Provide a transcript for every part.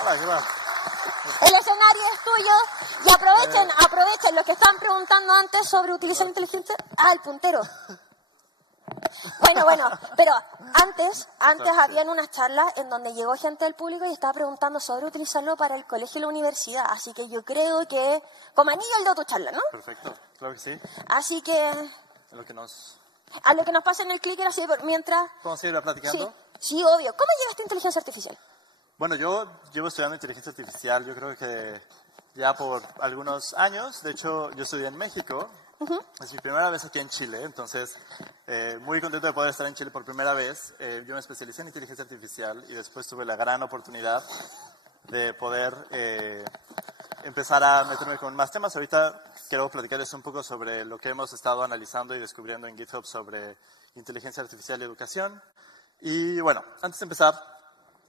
Hola, ¿qué tal? El escenario es tuyo y aprovechen lo que estaban preguntando antes sobre utilizar inteligencia. El puntero. Bueno, pero antes habían unas charlas en donde llegó gente del público y estaba preguntando sobre utilizarlo para el colegio y la universidad. Así que yo creo que como anillo al dedo tu charla, ¿no? Perfecto, claro que sí. Así que En lo que nos... a lo que nos pasen el clicker así mientras... ¿Podemos seguir platicando? Sí, obvio. ¿Cómo llegaste a inteligencia artificial? Bueno, yo llevo estudiando inteligencia artificial, yo creo que ya por algunos años. De hecho, yo estudié en México. Es mi primera vez aquí en Chile, entonces muy contento de poder estar en Chile por primera vez. Yo me especialicé en inteligencia artificial y después tuve la gran oportunidad de poder empezar a meterme con más temas. Ahorita quiero platicarles un poco sobre lo que hemos estado analizando y descubriendo en GitHub sobre inteligencia artificial y educación. Y bueno, antes de empezar,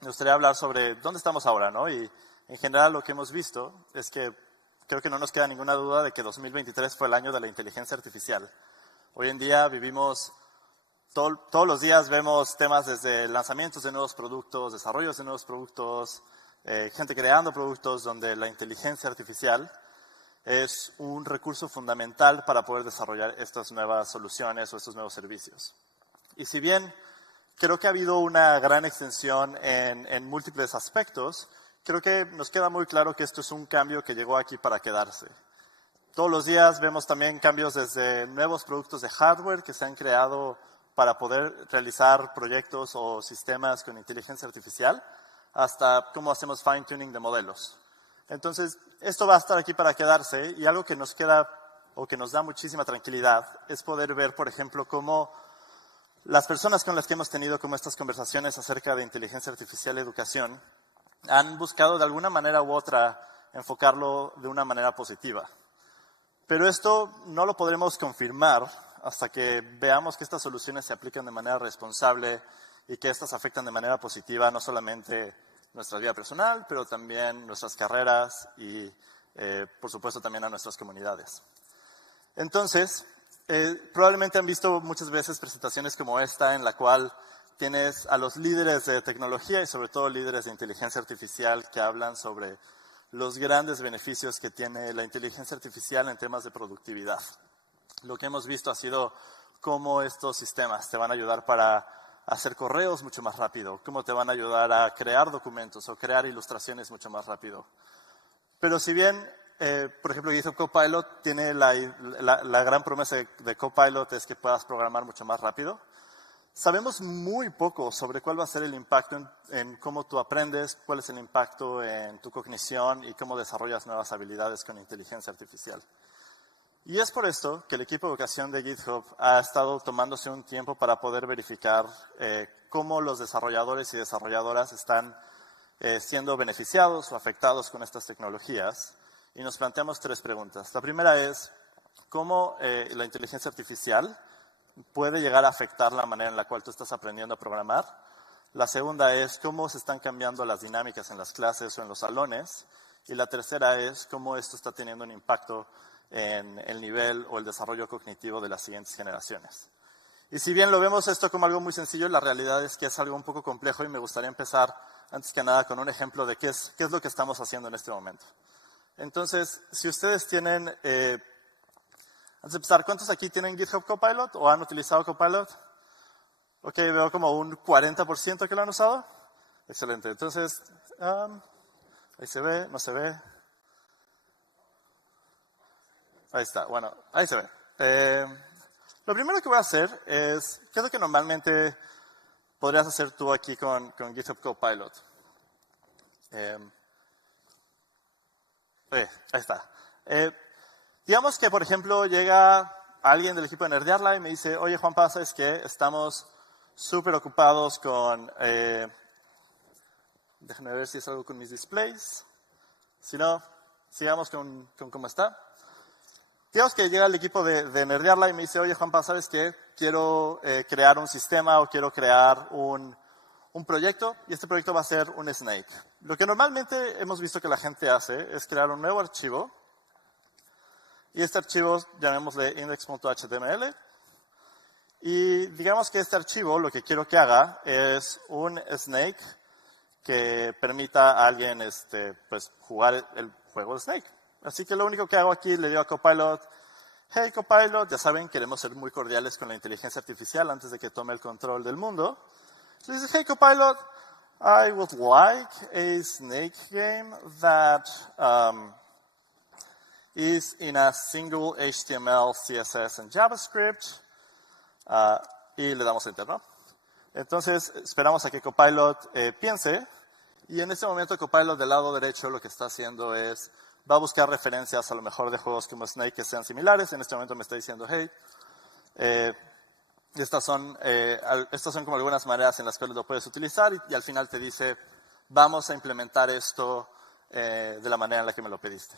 me gustaría hablar sobre dónde estamos ahora, ¿no? Y en general lo que hemos visto es que creo que no nos queda ninguna duda de que 2023 fue el año de la inteligencia artificial. Hoy en día vivimos, todos los días vemos temas desde lanzamientos de nuevos productos, desarrollos de nuevos productos, gente creando productos donde la inteligencia artificial es un recurso fundamental para poder desarrollar estas nuevas soluciones o estos nuevos servicios. Y si bien creo que ha habido una gran extensión en múltiples aspectos, creo que nos queda muy claro que esto es un cambio que llegó aquí para quedarse. Todos los días vemos también cambios desde nuevos productos de hardware que se han creado para poder realizar proyectos o sistemas con inteligencia artificial, hasta cómo hacemos fine-tuning de modelos. Entonces, esto va a estar aquí para quedarse y algo que nos queda o que nos da muchísima tranquilidad es poder ver, por ejemplo, cómo las personas con las que hemos tenido como estas conversaciones acerca de inteligencia artificial y educación han buscado de alguna manera u otra enfocarlo de una manera positiva. Pero esto no lo podremos confirmar hasta que veamos que estas soluciones se aplican de manera responsable y que estas afectan de manera positiva no solamente nuestra vida personal, pero también nuestras carreras y, por supuesto, también a nuestras comunidades. Entonces, probablemente han visto muchas veces presentaciones como esta en la cual tienes a los líderes de tecnología y sobre todo líderes de inteligencia artificial que hablan sobre los grandes beneficios que tiene la inteligencia artificial en temas de productividad. Lo que hemos visto ha sido cómo estos sistemas te van a ayudar para hacer correos mucho más rápido, cómo te van a ayudar a crear documentos o crear ilustraciones mucho más rápido. Pero si bien, por ejemplo, GitHub Copilot tiene la gran promesa de Copilot es que puedas programar mucho más rápido, sabemos muy poco sobre cuál va a ser el impacto en cómo tú aprendes, cuál es el impacto en tu cognición y cómo desarrollas nuevas habilidades con inteligencia artificial. Y es por esto que el equipo de educación de GitHub ha estado tomándose un tiempo para poder verificar cómo los desarrolladores y desarrolladoras están siendo beneficiados o afectados con estas tecnologías. Y nos planteamos 3 preguntas. La primera es, ¿cómo la inteligencia artificial puede llegar a afectar la manera en la cual tú estás aprendiendo a programar? La segunda es cómo se están cambiando las dinámicas en las clases o en los salones. Y la tercera es cómo esto está teniendo un impacto en el nivel o el desarrollo cognitivo de las siguientes generaciones. Y si bien lo vemos esto como algo muy sencillo, la realidad es que es algo un poco complejo y me gustaría empezar antes que nada con un ejemplo de qué es lo que estamos haciendo en este momento. Entonces, si ustedes tienen... Antes de empezar, ¿cuántos aquí tienen GitHub Copilot o han utilizado Copilot? Ok, veo como un 40% que lo han usado. Excelente. Entonces, ahí se ve, no se ve. Ahí está, bueno, ahí se ve. Lo primero que voy a hacer es, ¿qué es lo que normalmente podrías hacer tú aquí con GitHub Copilot? Ahí está. Digamos que, por ejemplo, llega alguien del equipo de Nerdearla y me dice, oye, Juanpa, ¿sabes qué? Estamos súper ocupados con... déjame ver si es algo con mis displays. Si no, sigamos con cómo está. Digamos que llega el equipo de Nerdearla y me dice, oye, Juanpa, ¿sabes qué? Quiero crear un sistema o quiero crear un proyecto y este proyecto va a ser un Snake. Lo que normalmente hemos visto que la gente hace es crear un nuevo archivo. Y este archivo, llamémosle index.html. Y digamos que este archivo lo que quiero que haga es un snake que permita a alguien pues, jugar el juego de Snake. Así que lo único que hago aquí, le digo a Copilot, hey Copilot, ya saben, queremos ser muy cordiales con la inteligencia artificial antes de que tome el control del mundo. Le dices, hey Copilot, I would like a Snake game that is in a single HTML, CSS and JavaScript. Y le damos Enter, ¿no? Entonces, esperamos a que Copilot piense. Y en este momento, Copilot del lado derecho lo que está haciendo es, va a buscar referencias a lo mejor de juegos como Snake que sean similares. En este momento me está diciendo, hey, estas son como algunas maneras en las cuales lo puedes utilizar. Y al final te dice, vamos a implementar esto de la manera en la que me lo pediste.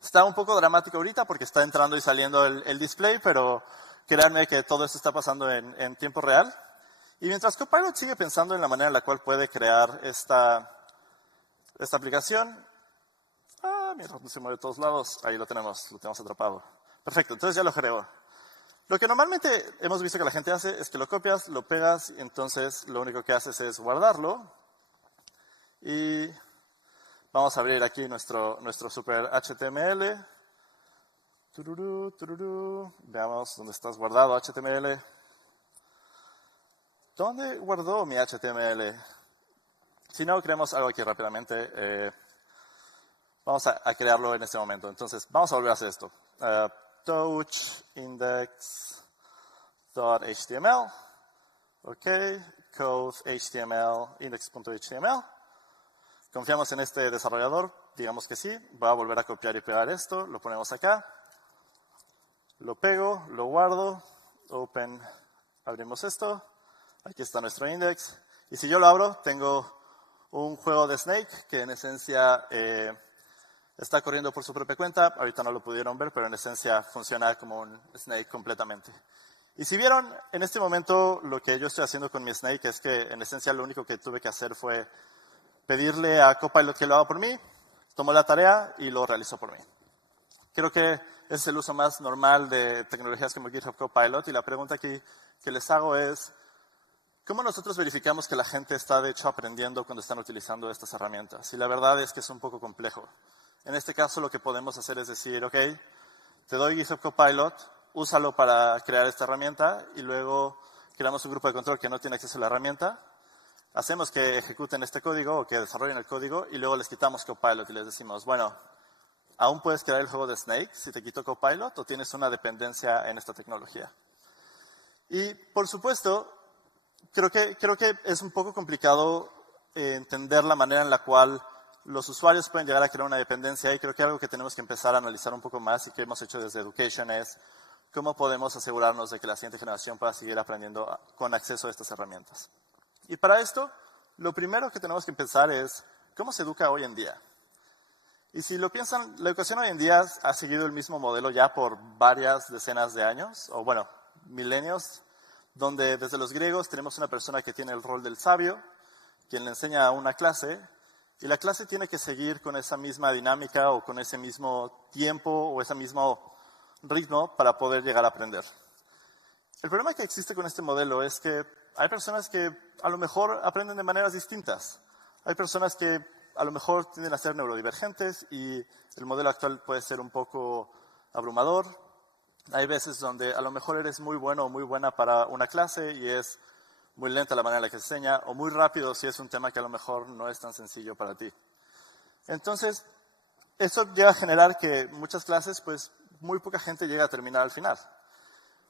Está un poco dramático ahorita porque está entrando y saliendo el display, pero créanme que todo esto está pasando en tiempo real. Y mientras Copilot sigue pensando en la manera en la cual puede crear esta aplicación, mira, se mueve de todos lados, ahí lo tenemos atrapado. Perfecto, entonces ya lo creo. Lo que normalmente hemos visto que la gente hace es que lo copias, lo pegas, y entonces lo único que haces es guardarlo. Y vamos a abrir aquí nuestro super HTML. Veamos dónde estás guardado, HTML. ¿Dónde guardó mi HTML? Si no, creemos algo aquí rápidamente. Vamos a crearlo en este momento. Entonces, vamos a volver a hacer esto. touchindex.html. Ok, code HTML, index.html. Confiamos en este desarrollador, digamos que sí. Voy a volver a copiar y pegar esto. Lo ponemos acá. Lo pego, lo guardo. Open, abrimos esto. Aquí está nuestro index. Y si yo lo abro, tengo un juego de Snake que en esencia está corriendo por su propia cuenta. Ahorita no lo pudieron ver, pero en esencia funciona como un Snake completamente. Y si vieron, en este momento lo que yo estoy haciendo con mi Snake es que en esencia lo único que tuve que hacer fue pedirle a Copilot que lo haga por mí, tomó la tarea y lo realizó por mí. Creo que es el uso más normal de tecnologías como GitHub Copilot y la pregunta aquí que les hago es, ¿cómo nosotros verificamos que la gente está de hecho aprendiendo cuando están utilizando estas herramientas? Y la verdad es que es un poco complejo. En este caso lo que podemos hacer es decir, ok, te doy GitHub Copilot, úsalo para crear esta herramienta y luego creamos un grupo de control que no tiene acceso a la herramienta. Hacemos que ejecuten este código o que desarrollen el código y luego les quitamos Copilot y les decimos, bueno, ¿aún puedes crear el juego de Snake si te quito Copilot o tienes una dependencia en esta tecnología? Y por supuesto, creo que es un poco complicado entender la manera en la cual los usuarios pueden llegar a crear una dependencia y creo que algo que tenemos que empezar a analizar un poco más y que hemos hecho desde Education es cómo podemos asegurarnos de que la siguiente generación pueda seguir aprendiendo con acceso a estas herramientas. Y para esto, lo primero que tenemos que pensar es cómo se educa hoy en día. Y si lo piensan, la educación hoy en día ha seguido el mismo modelo ya por varias decenas de años, o bueno, milenios, donde desde los griegos tenemos una persona que tiene el rol del sabio, quien le enseña a una clase, y la clase tiene que seguir con esa misma dinámica o con ese mismo tiempo o ese mismo ritmo para poder llegar a aprender. El problema que existe con este modelo es que hay personas que a lo mejor aprenden de maneras distintas. Hay personas que a lo mejor tienden a ser neurodivergentes y el modelo actual puede ser un poco abrumador. Hay veces donde a lo mejor eres muy bueno o muy buena para una clase y es muy lenta la manera en la que se enseña, o muy rápido si es un tema que a lo mejor no es tan sencillo para ti. Entonces, eso llega a generar que muchas clases, pues, muy poca gente llega a terminar al final.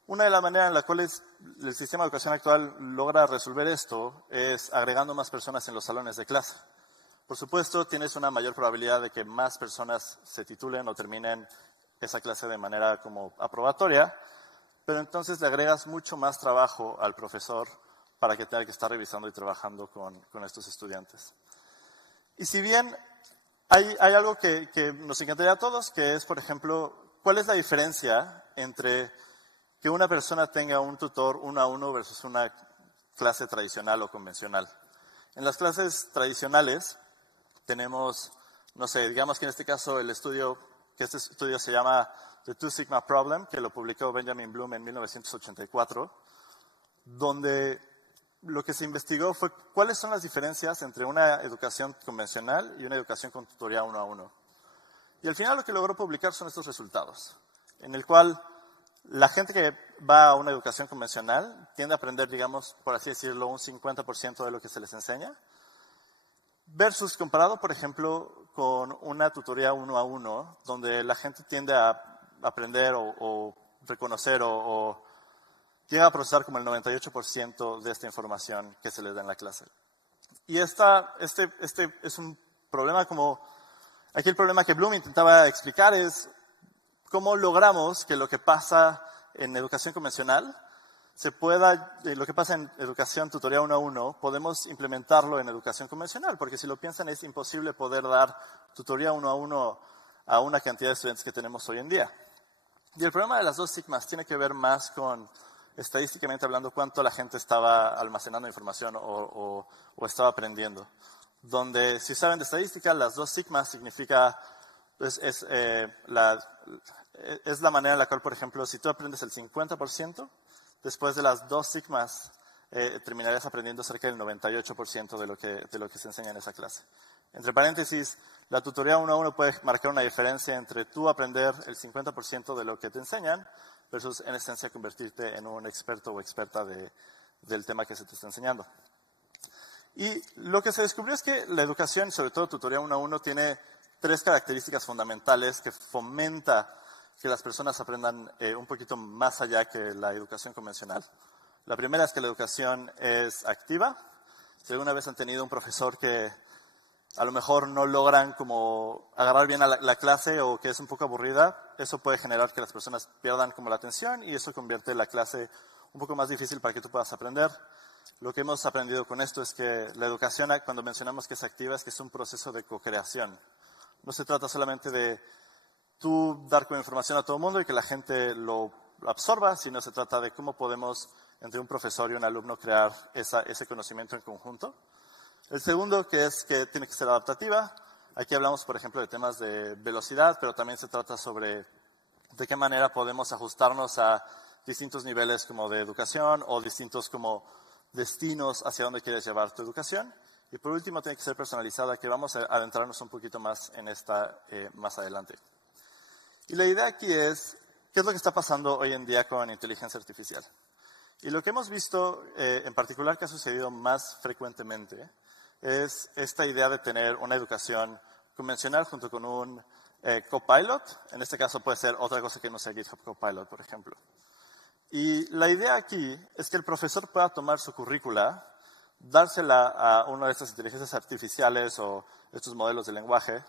Una de las maneras en las cuales el sistema de educación actual logra resolver esto es agregando más personas en los salones de clase. Por supuesto, tienes una mayor probabilidad de que más personas se titulen o terminen esa clase de manera como aprobatoria, pero entonces le agregas mucho más trabajo al profesor para que tenga que estar revisando y trabajando con estos estudiantes. Y si bien hay algo que nos encantaría a todos, que es, por ejemplo, ¿cuál es la diferencia entre que una persona tenga un tutor 1-a-1 versus una clase tradicional o convencional? En las clases tradicionales tenemos, no sé, digamos que en este caso este estudio se llama The Two Sigma Problem, que lo publicó Benjamin Bloom en 1984, donde lo que se investigó fue cuáles son las diferencias entre una educación convencional y una educación con tutoría uno a uno. Y al final lo que logró publicar son estos resultados, en el cual la gente que va a una educación convencional tiende a aprender, digamos, por así decirlo, un 50% de lo que se les enseña, versus comparado, por ejemplo, con una tutoría uno a uno, donde la gente tiende a aprender o reconocer o llega a procesar como el 98% de esta información que se les da en la clase. Y este es un problema como... Aquí el problema que Bloom intentaba explicar es cómo logramos que lo que pasa en educación convencional lo que pasa en educación tutoría uno a uno, podemos implementarlo en educación convencional, porque si lo piensan es imposible poder dar tutoría uno a uno a una cantidad de estudiantes que tenemos hoy en día. Y el problema de las dos sigmas tiene que ver más con, estadísticamente hablando, cuánto la gente estaba almacenando información o estaba aprendiendo. Donde, si saben de estadística, las dos sigmas significa, es la manera en la cual, por ejemplo, si tú aprendes el 50%, después de las dos sigmas terminarías aprendiendo cerca del 98% de lo que se enseña en esa clase. Entre paréntesis, la tutoría uno a uno puede marcar una diferencia entre tú aprender el 50% de lo que te enseñan versus, en esencia, convertirte en un experto o experta del tema que se te está enseñando. Y lo que se descubrió es que la educación, sobre todo tutoría uno a uno, tiene tres características fundamentales que fomenta que las personas aprendan un poquito más allá que la educación convencional. La primera es que la educación es activa. Si alguna vez han tenido un profesor que a lo mejor no logran como agarrar bien a la clase o que es un poco aburrida, eso puede generar que las personas pierdan como la atención y eso convierte la clase un poco más difícil para que tú puedas aprender. Lo que hemos aprendido con esto es que la educación, cuando mencionamos que es activa, es que es un proceso de co-creación. No se trata solamente de tú dar como información a todo el mundo y que la gente lo absorba, sino se trata de cómo podemos, entre un profesor y un alumno, crear ese conocimiento en conjunto. El segundo, que es que tiene que ser adaptativa. Aquí hablamos, por ejemplo, de temas de velocidad, pero también se trata sobre de qué manera podemos ajustarnos a distintos niveles como de educación o distintos como destinos hacia dónde quieres llevar tu educación. Y por último, tiene que ser personalizada, que vamos a adentrarnos un poquito más en esta más adelante. Y la idea aquí es, ¿qué es lo que está pasando hoy en día con inteligencia artificial? Y lo que hemos visto, en particular que ha sucedido más frecuentemente, es esta idea de tener una educación convencional junto con un copilot. En este caso puede ser otra cosa que no sea GitHub Copilot, por ejemplo. Y la idea aquí es que el profesor pueda tomar su currícula, dársela a una de estas inteligencias artificiales o estos modelos de lenguaje,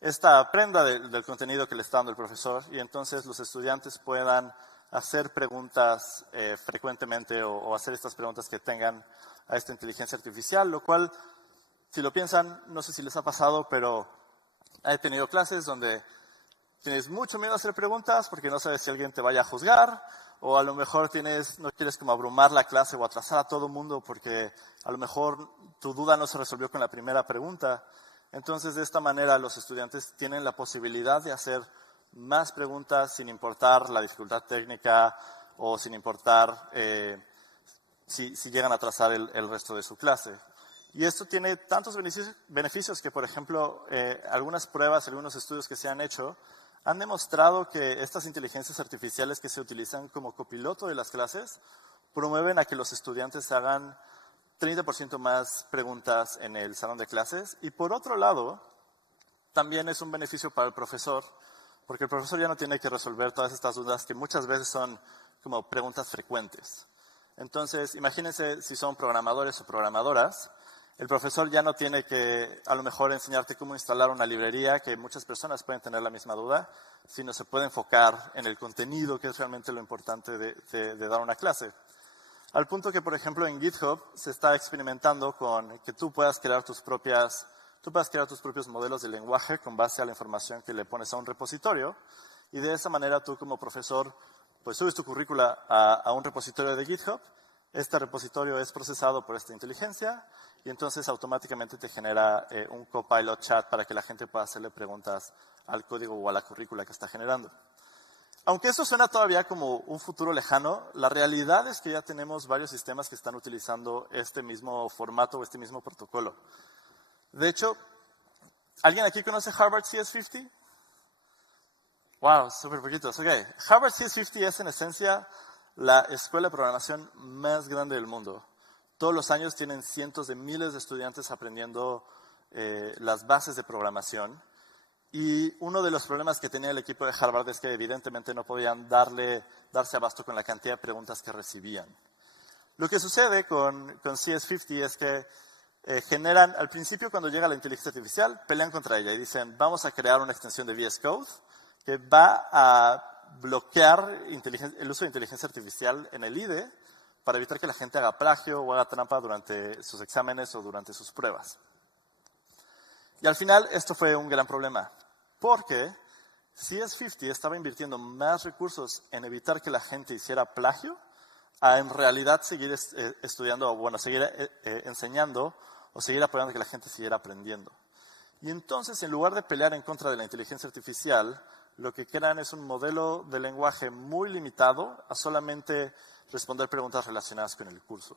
esta aprenda del contenido que le está dando el profesor y entonces los estudiantes puedan hacer preguntas frecuentemente o hacer estas preguntas que tengan a esta inteligencia artificial, lo cual, si lo piensan, no sé si les ha pasado, pero he tenido clases donde tienes mucho miedo a hacer preguntas porque no sabes si alguien te vaya a juzgar o a lo mejor no quieres como abrumar la clase o atrasar a todo el mundo porque a lo mejor tu duda no se resolvió con la primera pregunta. Entonces, de esta manera, los estudiantes tienen la posibilidad de hacer más preguntas sin importar la dificultad técnica o sin importar si llegan a atrasar el resto de su clase. Y esto tiene tantos beneficios que, por ejemplo, algunas pruebas, algunos estudios que se han hecho han demostrado que estas inteligencias artificiales que se utilizan como copiloto de las clases promueven a que los estudiantes hagan 30% más preguntas en el salón de clases. Y por otro lado, también es un beneficio para el profesor, porque el profesor ya no tiene que resolver todas estas dudas que muchas veces son como preguntas frecuentes. Entonces, imagínense si son programadores o programadoras, el profesor ya no tiene que a lo mejor enseñarte cómo instalar una librería, que muchas personas pueden tener la misma duda, sino se puede enfocar en el contenido, que es realmente lo importante de dar una clase. Al punto que, por ejemplo, en GitHub se está experimentando con que tú puedas crear tus propios modelos de lenguaje con base a la información que le pones a un repositorio. Y de esa manera tú como profesor pues subes tu currícula a un repositorio de GitHub. Este repositorio es procesado por esta inteligencia y entonces automáticamente te genera un copilot chat para que la gente pueda hacerle preguntas al código o a la currícula que está generando. aunque eso suena todavía como un futuro lejano, la realidad es que ya tenemos varios sistemas que están utilizando este mismo formato o este mismo protocolo. De hecho, ¿alguien aquí conoce Harvard CS50? Wow, súper poquitos. Ok, Harvard CS50 es en esencia la escuela de programación más grande del mundo. Todos los años tienen cientos de miles de estudiantes aprendiendo las bases de programación. Y uno de los problemas que tenía el equipo de Harvard es que evidentemente no podían darse abasto con la cantidad de preguntas que recibían. Lo que sucede con CS50 es que generan, al principio cuando llega la inteligencia artificial, pelean contra ella y dicen, vamos a crear una extensión de VS Code que va a bloquear el uso de inteligencia artificial en el IDE para evitar que la gente haga plagio o haga trampa durante sus exámenes o durante sus pruebas. Y al final esto fue un gran problema, porque CS50 estaba invirtiendo más recursos en evitar que la gente hiciera plagio a en realidad seguir estudiando, o bueno, seguir enseñando o seguir apoyando que la gente siguiera aprendiendo. Y entonces, en lugar de pelear en contra de la inteligencia artificial, lo que crean es un modelo de lenguaje muy limitado a solamente responder preguntas relacionadas con el curso.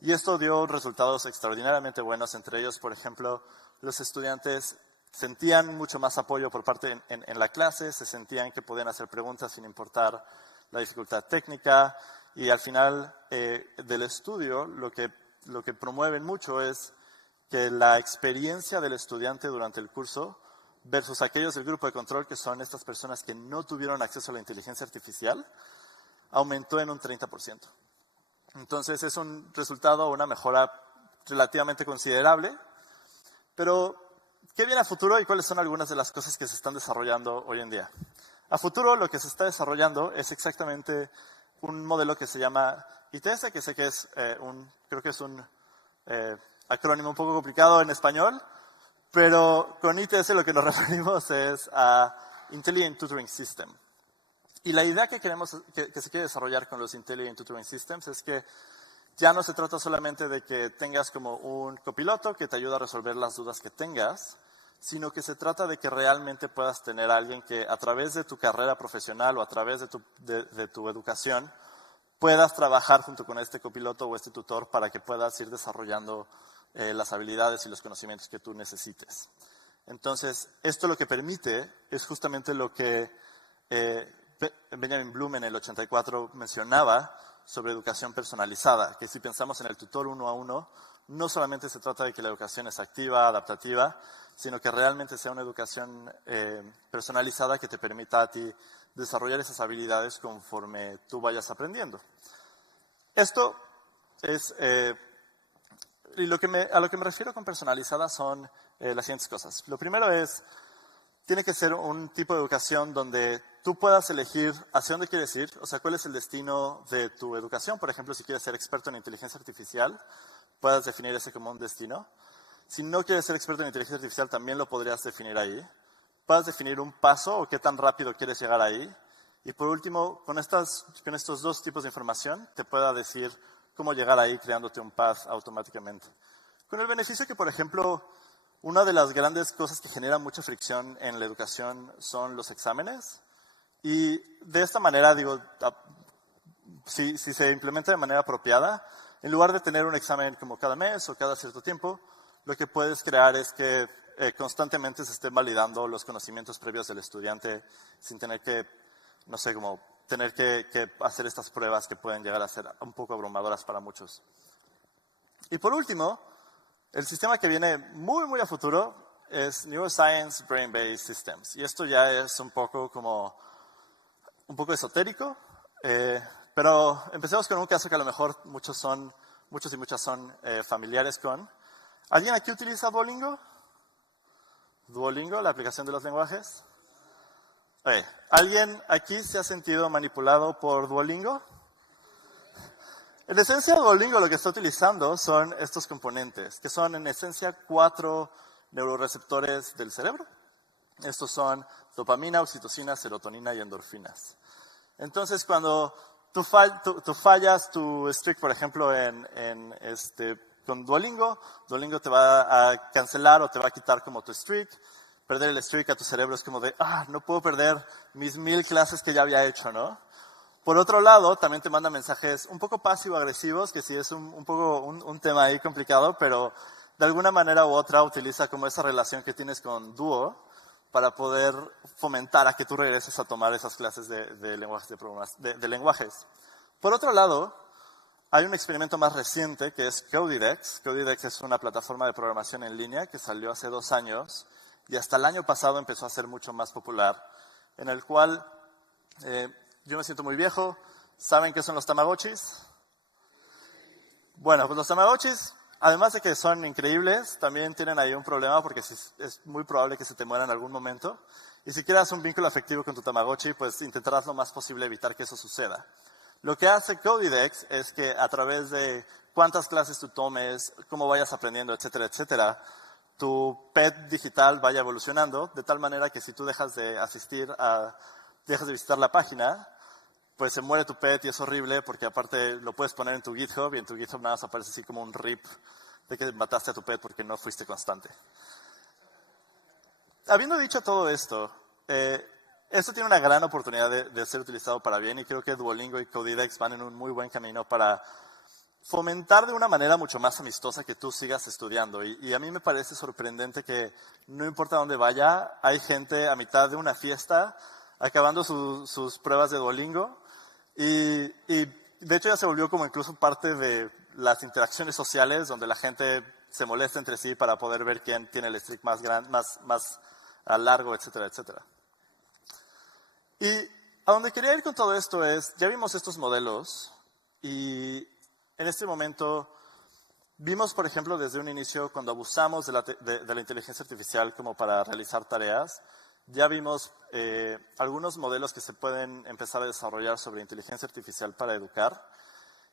Y esto dio resultados extraordinariamente buenos, entre ellos, por ejemplo, los estudiantes sentían mucho más apoyo por parte en la clase, se sentían que podían hacer preguntas sin importar la dificultad técnica, y al final del estudio lo que promueven mucho es que la experiencia del estudiante durante el curso versus aquellos del grupo de control, que son estas personas que no tuvieron acceso a la inteligencia artificial, aumentó en un 30%. Entonces es un resultado, una mejora relativamente considerable, pero ¿qué viene a futuro y cuáles son algunas de las cosas que se están desarrollando hoy en día? A futuro lo que se está desarrollando es exactamente un modelo que se llama ITS, que sé que es creo que es un acrónimo un poco complicado en español, pero con ITS lo que nos referimos es a Intelligent Tutoring System. Y la idea que se quiere desarrollar con los Intelligent Tutoring Systems es que ya no se trata solamente de que tengas como un copiloto que te ayuda a resolver las dudas que tengas, sino que se trata de que realmente puedas tener a alguien que a través de tu carrera profesional o a través de tu educación puedas trabajar junto con este copiloto o este tutor para que puedas ir desarrollando las habilidades y los conocimientos que tú necesites. Entonces, esto lo que permite es justamente lo que Benjamin Bloom en el 84 mencionaba sobre educación personalizada, que si pensamos en el tutor uno a uno, no solamente se trata de que la educación es activa, adaptativa, sino que realmente sea una educación personalizada que te permita a ti desarrollar esas habilidades conforme tú vayas aprendiendo. Esto es, y a lo que me refiero con personalizada son las siguientes cosas. Lo primero es, tiene que ser un tipo de educación donde tú puedas elegir hacia dónde quieres ir, o sea, cuál es el destino de tu educación. Por ejemplo, si quieres ser experto en inteligencia artificial, puedas definir ese como un destino. Si no quieres ser experto en inteligencia artificial, también lo podrías definir ahí. Puedas definir un paso o qué tan rápido quieres llegar ahí. Y por último, con estos dos tipos de información, te pueda decir cómo llegar ahí creándote un path automáticamente. Con el beneficio que, por ejemplo, una de las grandes cosas que genera mucha fricción en la educación son los exámenes. Y de esta manera, digo, si se implementa de manera apropiada, en lugar de tener un examen como cada mes o cada cierto tiempo, lo que puedes crear es que constantemente se estén validando los conocimientos previos del estudiante sin tener que, no sé, como tener que hacer estas pruebas que pueden llegar a ser un poco abrumadoras para muchos. Y por último, el sistema que viene muy, muy a futuro es Neuroscience Brain-Based Systems. Y esto ya es un poco esotérico, pero empecemos con un caso que a lo mejor muchos y muchas son familiares con. ¿Alguien aquí utiliza Duolingo? Duolingo, la aplicación de los lenguajes. ¿Alguien aquí se ha sentido manipulado por Duolingo? En esencia, Duolingo lo que está utilizando son estos componentes, que son en esencia 4 neuroreceptores del cerebro. Estos son dopamina, oxitocina, serotonina y endorfinas. Entonces, cuando tú fallas tu streak, por ejemplo, con Duolingo, Duolingo te va a cancelar o te va a quitar como tu streak. perder el streak a tu cerebro es como de, no puedo perder mis 1000 clases que ya había hecho, ¿no? Por otro lado, también te manda mensajes un poco pasivo-agresivos, que sí es un tema ahí complicado, pero de alguna manera u otra utiliza como esa relación que tienes con Duo para poder fomentar a que tú regreses a tomar esas clases de lenguajes. Por otro lado, hay un experimento más reciente que es Codidex. Codidex es una plataforma de programación en línea que salió hace 2 años y hasta el año pasado empezó a ser mucho más popular, en el cual yo me siento muy viejo. ¿Saben qué son los Tamagotchis? Bueno, pues los Tamagotchis, además de que son increíbles, también tienen ahí un problema porque es muy probable que se te muera en algún momento. Y si quieres un vínculo afectivo con tu Tamagotchi, pues intentarás lo más posible evitar que eso suceda. Lo que hace Codidex es que a través de cuántas clases tú tomes, cómo vayas aprendiendo, etcétera, etcétera, tu pet digital vaya evolucionando, de tal manera que si tú dejas de visitar la página, pues se muere tu pet y es horrible porque aparte lo puedes poner en tu GitHub y en tu GitHub nada más aparece así como un RIP de que mataste a tu pet porque no fuiste constante. Habiendo dicho todo esto, esto tiene una gran oportunidad de ser utilizado para bien y creo que Duolingo y Codidex van en un muy buen camino para fomentar de una manera mucho más amistosa que tú sigas estudiando. Y a mí me parece sorprendente que no importa dónde vaya, hay gente a mitad de una fiesta acabando sus pruebas de Duolingo y de hecho ya se volvió como incluso parte de las interacciones sociales donde la gente se molesta entre sí para poder ver quién tiene el streak más largo, etcétera, etcétera. Y a donde quería ir con todo esto es, ya vimos estos modelos y en este momento vimos, por ejemplo, desde un inicio cuando abusamos de la inteligencia artificial como para realizar tareas, ya vimos algunos modelos que se pueden empezar a desarrollar sobre inteligencia artificial para educar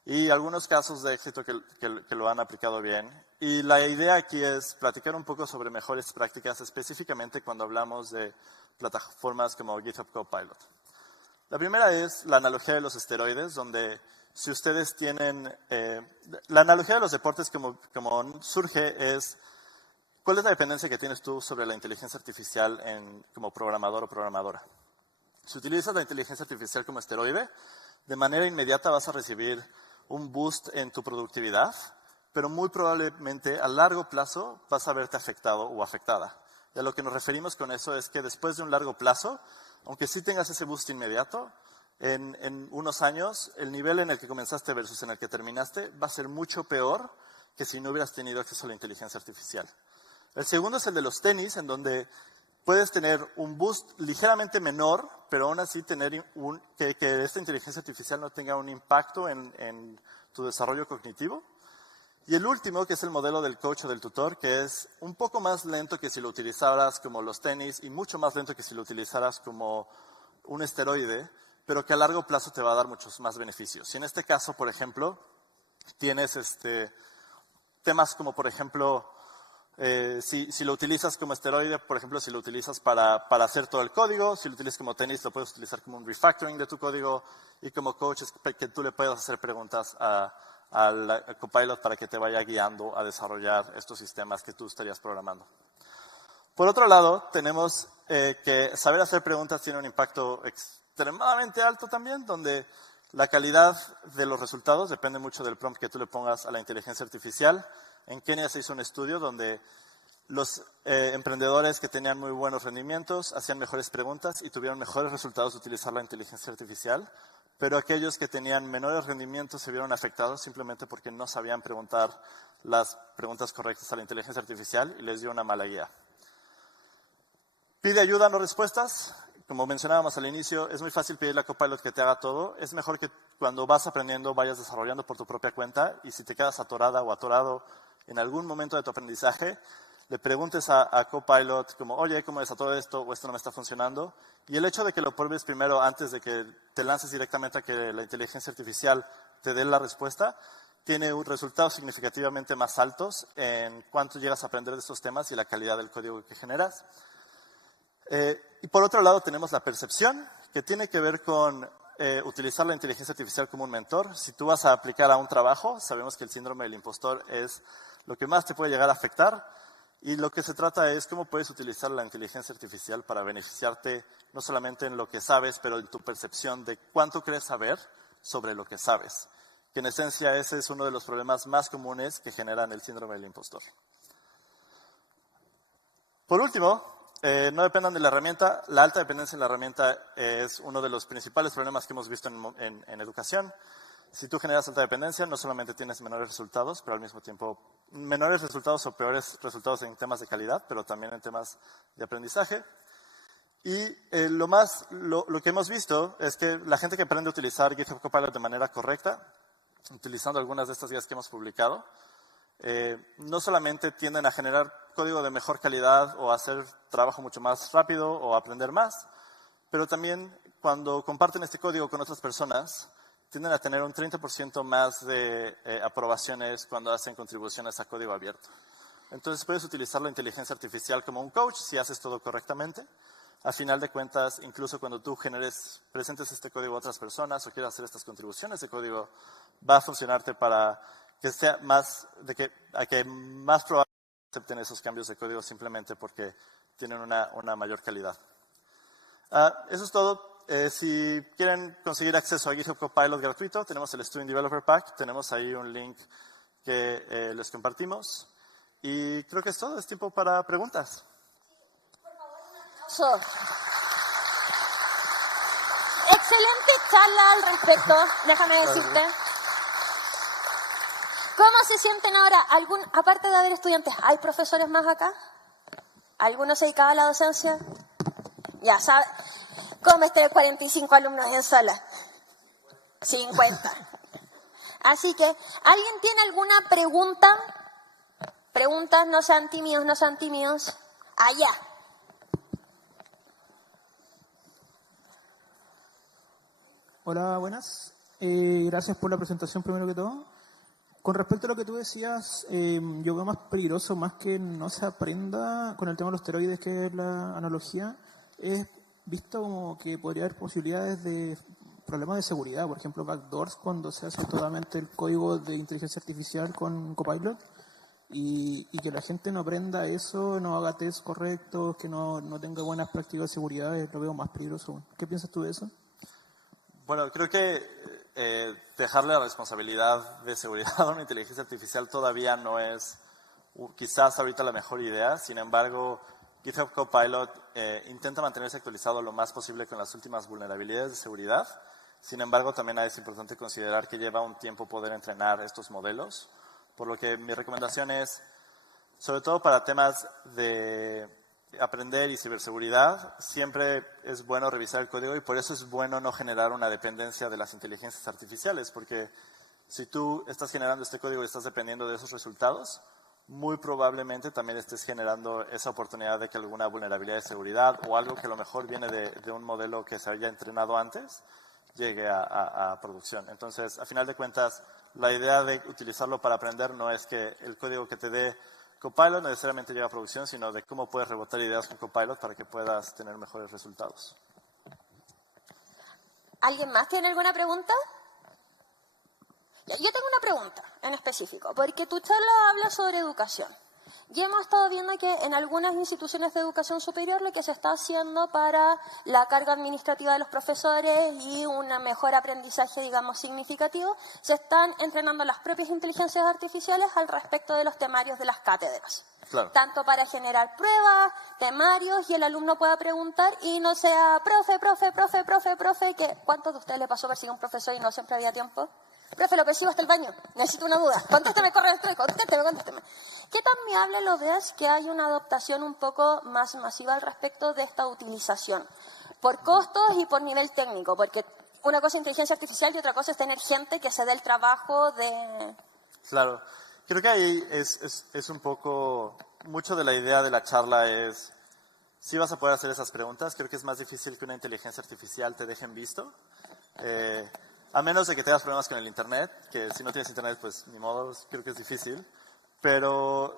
y algunos casos de éxito que lo han aplicado bien. Y la idea aquí es platicar un poco sobre mejores prácticas, específicamente cuando hablamos de plataformas como GitHub Copilot. La primera es la analogía de los esteroides, donde si ustedes tienen... la analogía de los deportes como surge es... ¿Cuál es la dependencia que tienes tú sobre la inteligencia artificial como programador o programadora? Si utilizas la inteligencia artificial como esteroide, de manera inmediata vas a recibir un boost en tu productividad, pero muy probablemente a largo plazo vas a verte afectado o afectada. Y a lo que nos referimos con eso es que después de un largo plazo, aunque sí tengas ese boost inmediato, en unos años, el nivel en el que comenzaste versus en el que terminaste va a ser mucho peor que si no hubieras tenido acceso a la inteligencia artificial. El segundo es el de los tenis, en donde puedes tener un boost ligeramente menor, pero aún así tener que esta inteligencia artificial no tenga un impacto en tu desarrollo cognitivo. Y el último, que es el modelo del coach o del tutor, que es un poco más lento que si lo utilizaras como los tenis y mucho más lento que si lo utilizaras como un esteroide, pero que a largo plazo te va a dar muchos más beneficios. Y en este caso, por ejemplo, tienes temas como, por ejemplo, si lo utilizas como esteroide, por ejemplo, si lo utilizas para hacer todo el código, si lo utilizas como tenis, lo puedes utilizar como un refactoring de tu código, y como coach es que tú le puedas hacer preguntas al Copilot para que te vaya guiando a desarrollar estos sistemas que tú estarías programando. Por otro lado, tenemos que saber hacer preguntas tiene un impacto extremadamente alto también, donde la calidad de los resultados depende mucho del prompt que tú le pongas a la inteligencia artificial. En Kenia se hizo un estudio donde los emprendedores que tenían muy buenos rendimientos hacían mejores preguntas y tuvieron mejores resultados de utilizar la inteligencia artificial, pero aquellos que tenían menores rendimientos se vieron afectados simplemente porque no sabían preguntar las preguntas correctas a la inteligencia artificial y les dio una mala guía. Pide ayuda, no respuestas. Como mencionábamos al inicio, es muy fácil pedirle a Copilot que te haga todo. Es mejor que cuando vas aprendiendo vayas desarrollando por tu propia cuenta y si te quedas atorada o atorado en algún momento de tu aprendizaje, le preguntes a Copilot como, oye, ¿cómo es a todo esto? O esto no me está funcionando. Y el hecho de que lo pruebes primero antes de que te lances directamente a que la inteligencia artificial te dé la respuesta, tiene resultados significativamente más altos en cuánto llegas a aprender de estos temas y la calidad del código que generas. Y por otro lado tenemos la percepción, que tiene que ver con utilizar la inteligencia artificial como un mentor. Si tú vas a aplicar a un trabajo, sabemos que el síndrome del impostor es lo que más te puede llegar a afectar. Y lo que se trata es cómo puedes utilizar la inteligencia artificial para beneficiarte no solamente en lo que sabes, pero en tu percepción de cuánto crees saber sobre lo que sabes. Que en esencia ese es uno de los problemas más comunes que generan el síndrome del impostor. Por último, no dependan de la herramienta. La alta dependencia en la herramienta es uno de los principales problemas que hemos visto en educación. Si tú generas alta dependencia, no solamente tienes menores resultados, pero al mismo tiempo menores resultados o peores resultados en temas de calidad, pero también en temas de aprendizaje. Y lo que hemos visto es que la gente que aprende a utilizar GitHub Copilot de manera correcta, utilizando algunas de estas guías que hemos publicado, no solamente tienden a generar código de mejor calidad o a hacer trabajo mucho más rápido o aprender más, pero también cuando comparten este código con otras personas, tienden a tener un 30% más de aprobaciones cuando hacen contribuciones a código abierto. Entonces puedes utilizar la inteligencia artificial como un coach si haces todo correctamente. A final de cuentas, incluso cuando tú presentes este código a otras personas o quieras hacer estas contribuciones de código, va a funcionarte para que sea más probable que acepten esos cambios de código simplemente porque tienen una mayor calidad. Eso es todo. Si quieren conseguir acceso a GitHub Copilot gratuito, tenemos el Student Developer Pack, tenemos ahí un link que les compartimos. Y creo que es todo, es tiempo para preguntas. Excelente charla al respecto, déjame decirte. ¿Cómo se sienten ahora? Aparte de haber estudiantes, ¿hay profesores más acá? ¿Alguno se dedicaba a la docencia? Ya sabes, ¿cómo es tener 45 alumnos en sala? 50. Así que, ¿alguien tiene alguna pregunta? Preguntas, no sean tímidos, no sean tímidos. Allá. Hola, buenas. Gracias por la presentación, primero que todo. Con respecto a lo que tú decías, yo veo más peligroso, más que no se aprenda con el tema de los esteroides, que es la analogía, es visto como que podría haber posibilidades de problemas de seguridad, por ejemplo, backdoors, cuando se hace totalmente el código de inteligencia artificial con Copilot, y que la gente no aprenda eso, no haga test correctos, que no tenga buenas prácticas de seguridad, lo veo más peligroso. ¿Qué piensas tú de eso? Bueno, creo que dejarle la responsabilidad de seguridad a una inteligencia artificial todavía no es quizás ahorita la mejor idea. Sin embargo, GitHub Copilot intenta mantenerse actualizado lo más posible con las últimas vulnerabilidades de seguridad. Sin embargo, también es importante considerar que lleva un tiempo poder entrenar estos modelos. Por lo que mi recomendación es, sobre todo para temas de aprender y ciberseguridad, siempre es bueno revisar el código y por eso es bueno no generar una dependencia de las inteligencias artificiales, porque si tú estás generando este código y estás dependiendo de esos resultados, muy probablemente también estés generando esa oportunidad de que alguna vulnerabilidad de seguridad o algo que a lo mejor viene de un modelo que se haya entrenado antes, llegue a producción. Entonces, a final de cuentas, la idea de utilizarlo para aprender no es que el código que te dé Copilot necesariamente llega a producción, sino de cómo puedes rebotar ideas con Copilot para que puedas tener mejores resultados. ¿Alguien más tiene alguna pregunta? Yo tengo una pregunta en específico, porque tu charla habla sobre educación. Y hemos estado viendo que en algunas instituciones de educación superior lo que se está haciendo para la carga administrativa de los profesores y un mejor aprendizaje, digamos, significativo, se están entrenando las propias inteligencias artificiales al respecto de los temarios de las cátedras. Claro. Tanto para generar pruebas, temarios, y el alumno pueda preguntar y no sea, profe, que ¿cuántos de ustedes le pasó perseguir a un profesor y no siempre había tiempo? Profe, lo persigo hasta el baño. Necesito una duda. Contésteme, contésteme. ¿Qué tan viable lo ves que hay una adoptación un poco más masiva al respecto de esta utilización? Por costos y por nivel técnico, porque una cosa es inteligencia artificial y otra cosa es tener gente que se dé el trabajo de... Claro. Creo que ahí es un poco... Mucho de la idea de la charla es... Si vas a poder hacer esas preguntas, creo que es más difícil que una inteligencia artificial te deje en visto. A menos de que tengas problemas con el internet, que si no tienes internet, pues ni modo, creo que es difícil. Pero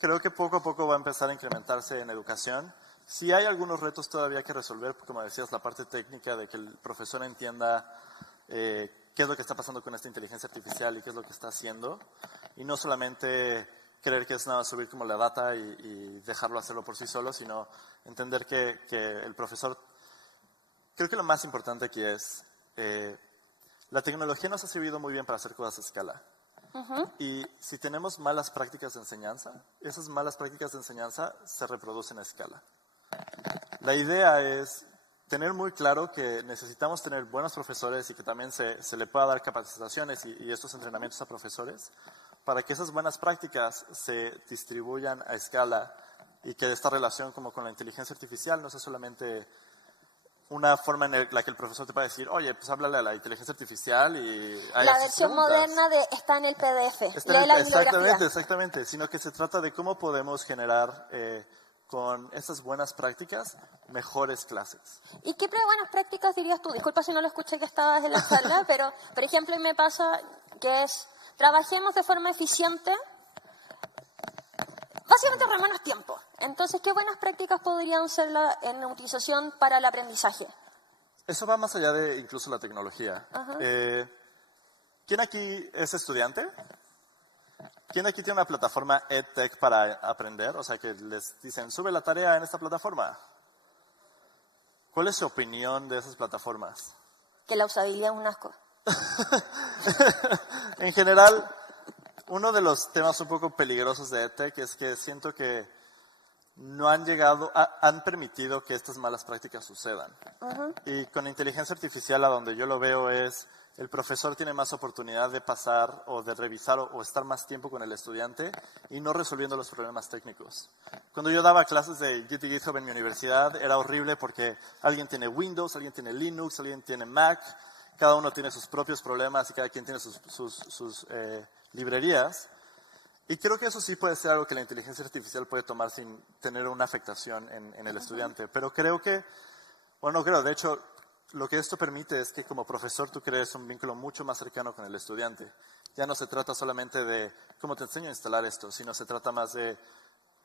creo que poco a poco va a empezar a incrementarse en educación. Sí hay algunos retos todavía que resolver, como decías, la parte técnica de que el profesor entienda qué es lo que está pasando con esta inteligencia artificial y qué es lo que está haciendo. Y no solamente creer que es nada subir como la data y dejarlo hacerlo por sí solo, sino entender que el profesor, creo que lo más importante aquí es, la tecnología nos ha servido muy bien para hacer cosas a escala. Y si tenemos malas prácticas de enseñanza, esas malas prácticas de enseñanza se reproducen a escala. La idea es tener muy claro que necesitamos tener buenos profesores y que también se le pueda dar capacitaciones y estos entrenamientos a profesores para que esas buenas prácticas se distribuyan a escala y que esta relación como con la inteligencia artificial no sea solamente una forma en la que el profesor te pueda decir, oye, pues háblale a la inteligencia artificial y La versión moderna de está en el PDF. Exactamente, sino que se trata de cómo podemos generar con esas buenas prácticas mejores clases. ¿Y qué buenas prácticas dirías tú? Disculpa si no lo escuché que estabas en la sala, pero por ejemplo me pasa que es, trabajemos de forma eficiente, básicamente ahorremos tiempo. Entonces, ¿qué buenas prácticas podrían ser en la utilización para el aprendizaje? Eso va más allá de incluso la tecnología. ¿Quién aquí es estudiante? ¿Quién aquí tiene una plataforma EdTech para aprender? O sea, que les dicen, sube la tarea en esta plataforma. ¿Cuál es su opinión de esas plataformas? Que la usabilidad es un asco. En general, uno de los temas un poco peligrosos de EdTech es que siento que no han permitido que estas malas prácticas sucedan. Y con inteligencia artificial, a donde yo lo veo es, el profesor tiene más oportunidad de pasar o de revisar o estar más tiempo con el estudiante y no resolviendo los problemas técnicos. Cuando yo daba clases de Git y GitHub en mi universidad, era horrible porque alguien tiene Windows, alguien tiene Linux, alguien tiene Mac, cada uno tiene sus propios problemas y cada quien tiene sus librerías. Y creo que eso sí puede ser algo que la inteligencia artificial puede tomar sin tener una afectación en el estudiante. Pero creo que, bueno, no creo, de hecho, lo que esto permite es que como profesor tú crees un vínculo mucho más cercano con el estudiante. Ya no se trata solamente de cómo te enseño a instalar esto, sino se trata más de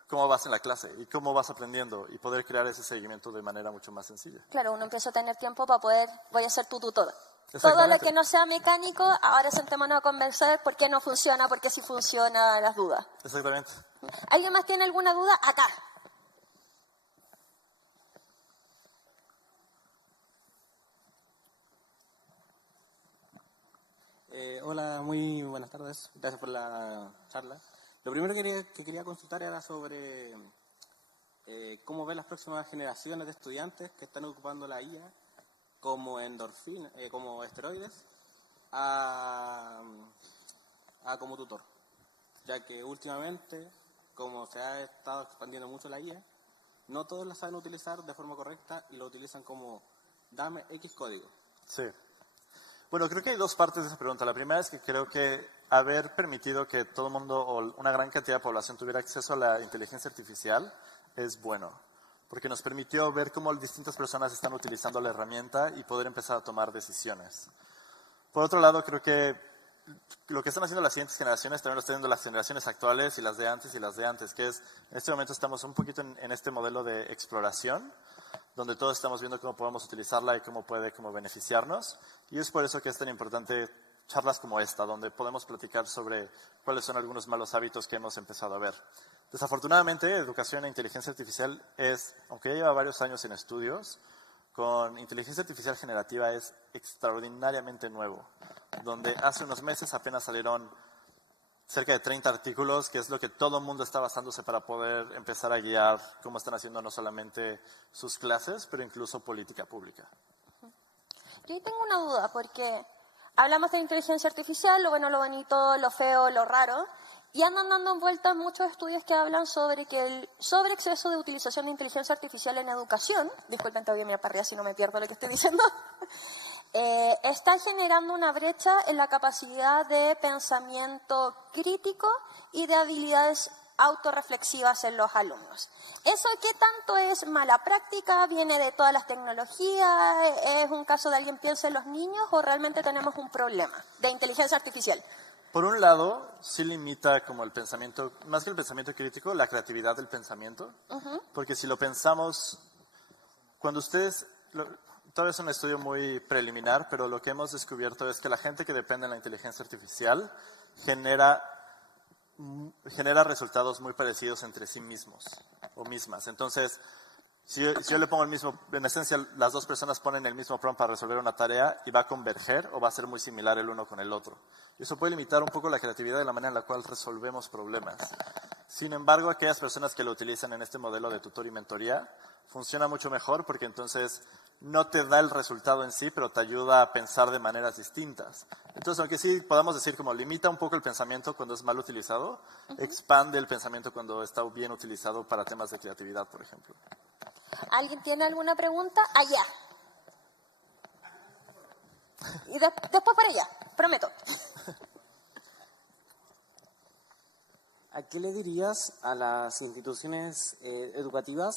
cómo vas en la clase y cómo vas aprendiendo y poder crear ese seguimiento de manera mucho más sencilla. Claro, uno empieza a tener tiempo para poder, voy a ser tu tutor. Todo lo que no sea mecánico, ahora sentémonos a conversar por qué no funciona, por qué sí funciona, las dudas. Exactamente. ¿Alguien más tiene alguna duda? Acá. Hola, muy buenas tardes. Gracias por la charla. Lo primero que quería consultar era sobre cómo ven las próximas generaciones de estudiantes que están ocupando la IA como endorfina, como esteroides, como tutor. Ya que últimamente, como se ha estado expandiendo mucho la IA, no todos la saben utilizar de forma correcta y lo utilizan como dame X código. Sí. Bueno, creo que hay dos partes de esa pregunta. La primera es que creo que haber permitido que todo el mundo o una gran cantidad de población tuviera acceso a la inteligencia artificial es bueno, porque nos permitió ver cómo distintas personas están utilizando la herramienta y poder empezar a tomar decisiones. Por otro lado, creo que lo que están haciendo las siguientes generaciones también lo están haciendo las generaciones actuales y las de antes, que es, en este momento estamos un poquito en este modelo de exploración, donde todos estamos viendo cómo podemos utilizarla y cómo puede beneficiarnos. Y es por eso que es tan importante charlas como esta, donde podemos platicar sobre cuáles son algunos malos hábitos que hemos empezado a ver. Desafortunadamente, educación e inteligencia artificial es, aunque ya lleva varios años en estudios, con inteligencia artificial generativa es extraordinariamente nuevo, donde hace unos meses apenas salieron cerca de 30 artículos, que es lo que todo el mundo está basándose para poder empezar a guiar cómo están haciendo no solamente sus clases, pero incluso política pública. Yo tengo una duda, porque hablamos de inteligencia artificial, lo bueno, lo bonito, lo feo, lo raro, y andan dando vueltas muchos estudios que hablan sobre que el sobreexceso de utilización de inteligencia artificial en educación, disculpen, todavía me aparría si no me pierdo lo que estoy diciendo, está generando una brecha en la capacidad de pensamiento crítico y de habilidades autorreflexivas en los alumnos. ¿Eso qué tanto es mala práctica? ¿Viene de todas las tecnologías? ¿Es un caso de alguien piensa en los niños o realmente tenemos un problema de inteligencia artificial? Por un lado, sí limita como el pensamiento, más que el pensamiento crítico, la creatividad del pensamiento, porque si lo pensamos, cuando ustedes... Todavía es un estudio muy preliminar, pero lo que hemos descubierto es que la gente que depende de la inteligencia artificial genera genera resultados muy parecidos entre sí mismos o mismas. Entonces, si yo le pongo el mismo, en esencia las dos personas ponen el mismo prompt para resolver una tarea y va a converger o va a ser muy similar el uno con el otro. Y eso puede limitar un poco la creatividad de la manera en la cual resolvemos problemas. Sin embargo, aquellas personas que lo utilizan en este modelo de tutor y mentoría funciona mucho mejor porque entonces no te da el resultado en sí, pero te ayuda a pensar de maneras distintas. Entonces, aunque sí podamos decir como limita un poco el pensamiento cuando es mal utilizado, expande el pensamiento cuando está bien utilizado para temas de creatividad, por ejemplo. ¿Alguien tiene alguna pregunta? Allá. Y después para allá, prometo. ¿A qué le dirías a las instituciones educativas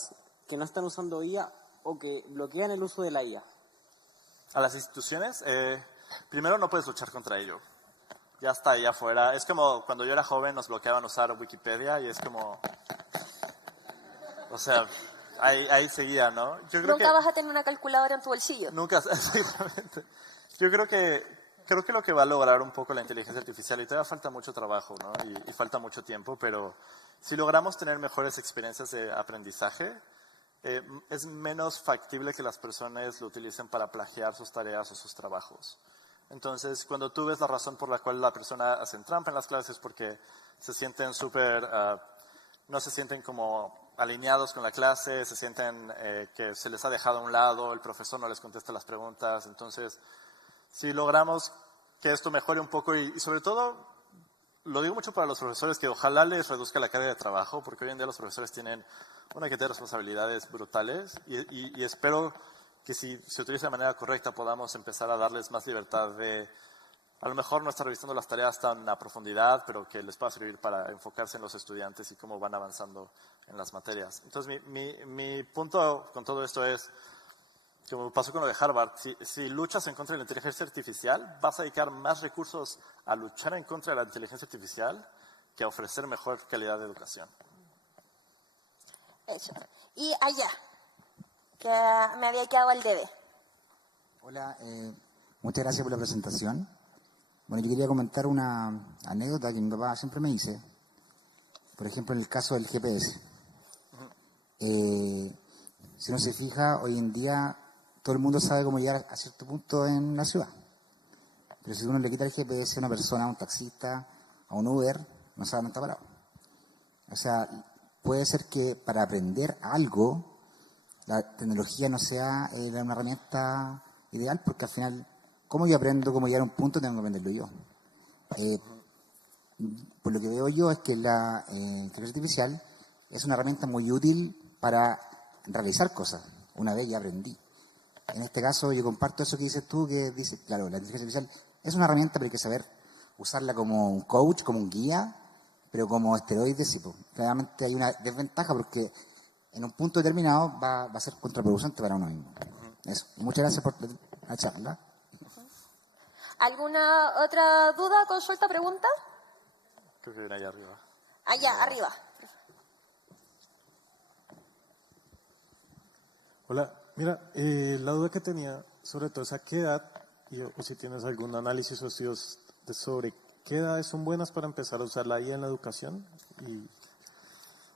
que no están usando IA o que bloquean el uso de la IA? A las instituciones, primero no puedes luchar contra ello. Ya está ahí afuera. Es como cuando yo era joven nos bloqueaban usar Wikipedia y es como... O sea, ahí seguía, ¿no? Yo creo Nunca vas a tener una calculadora en tu bolsillo. Nunca, exactamente. Yo creo que lo que va a lograr un poco la inteligencia artificial, y todavía falta mucho trabajo, ¿no? Y falta mucho tiempo, pero si logramos tener mejores experiencias de aprendizaje, es menos factible que las personas lo utilicen para plagiar sus tareas o sus trabajos. Entonces, cuando tú ves la razón por la cual la persona hace trampa en las clases es porque se sienten no se sienten como alineados con la clase, se sienten que se les ha dejado a un lado, el profesor no les contesta las preguntas. Entonces, si logramos que esto mejore un poco y sobre todo, lo digo mucho para los profesores, que ojalá les reduzca la carga de trabajo, porque hoy en día los profesores tienen una cantidad de responsabilidades brutales y espero que si se utiliza de manera correcta podamos empezar a darles más libertad de, a lo mejor no estar revisando las tareas tan a profundidad, pero que les pueda servir para enfocarse en los estudiantes y cómo van avanzando en las materias. Entonces, mi punto con todo esto es, como pasó con lo de Harvard, si luchas en contra de la inteligencia artificial, vas a dedicar más recursos a luchar en contra de la inteligencia artificial que a ofrecer mejor calidad de educación. Eso. Y allá, que me había quedado al debe. Hola, muchas gracias por la presentación. Bueno, yo quería comentar una anécdota que mi papá siempre me dice. Por ejemplo, en el caso del GPS. Si uno se fija, hoy en día todo el mundo sabe cómo llegar a cierto punto en la ciudad. Pero si uno le quita el GPS a una persona, a un taxista, a un Uber, no sabe dónde está parado. O sea, puede ser que para aprender algo, la tecnología no sea una herramienta ideal, porque al final, ¿cómo yo aprendo cómo llegar a un punto? Tengo que aprenderlo yo. Por lo que veo yo es que la inteligencia artificial es una herramienta muy útil para realizar cosas. Una vez ya aprendí. En este caso yo comparto eso que dices tú, que dice, claro, la inteligencia artificial es una herramienta, pero hay que saber usarla como un coach, como un guía, pero como esteroide, sí, pues, claramente hay una desventaja porque en un punto determinado va a ser contraproducente para uno mismo. Eso. Muchas gracias por la charla. ¿Alguna otra duda, consulta, pregunta? Creo que viene allá arriba. Allá, arriba. Hola, mira, la duda que tenía sobre todo es a qué edad, o si tienes algún análisis o estudios sobre qué edades son buenas para empezar a usar la IA en la educación.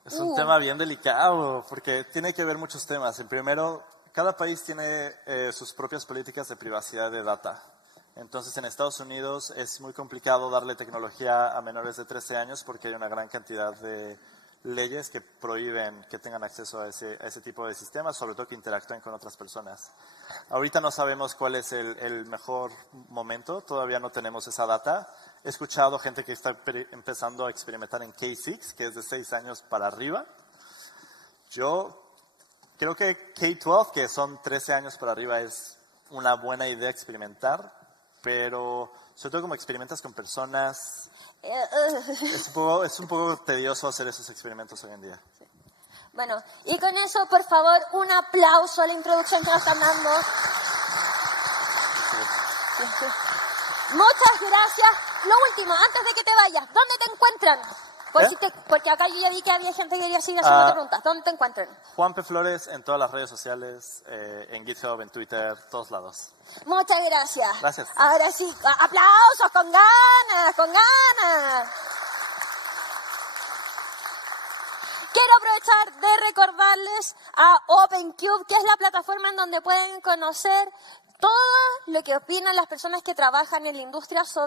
Es un tema bien delicado porque tiene que ver muchos temas. El primero, cada país tiene sus propias políticas de privacidad de data. Entonces, en Estados Unidos es muy complicado darle tecnología a menores de 13 años porque hay una gran cantidad de leyes que prohíben que tengan acceso a ese tipo de sistemas, sobre todo que interactúen con otras personas. Ahorita no sabemos cuál es el mejor momento, todavía no tenemos esa data. He escuchado gente que está empezando a experimentar en K6, que es de 6 años para arriba. Yo creo que K12, que son 13 años para arriba, es una buena idea experimentar, pero sobre todo como experimentas con personas, es un poco tedioso hacer esos experimentos hoy en día. Bueno, y con eso, por favor, un aplauso a la introducción que nos están dando. Muchas gracias. Lo último, antes de que te vayas, ¿dónde te encuentran? Porque acá yo ya vi que había gente que quería seguir haciendo preguntas. ¿Dónde te encuentran? Juan P. Flores en todas las redes sociales, en GitHub, en Twitter, todos lados. Muchas gracias. Gracias. Ahora sí, aplausos con ganas, con ganas. quiero aprovechar de recordarles a OpenCube, que es la plataforma en donde pueden conocer todo lo que opinan las personas que trabajan en la industria sobre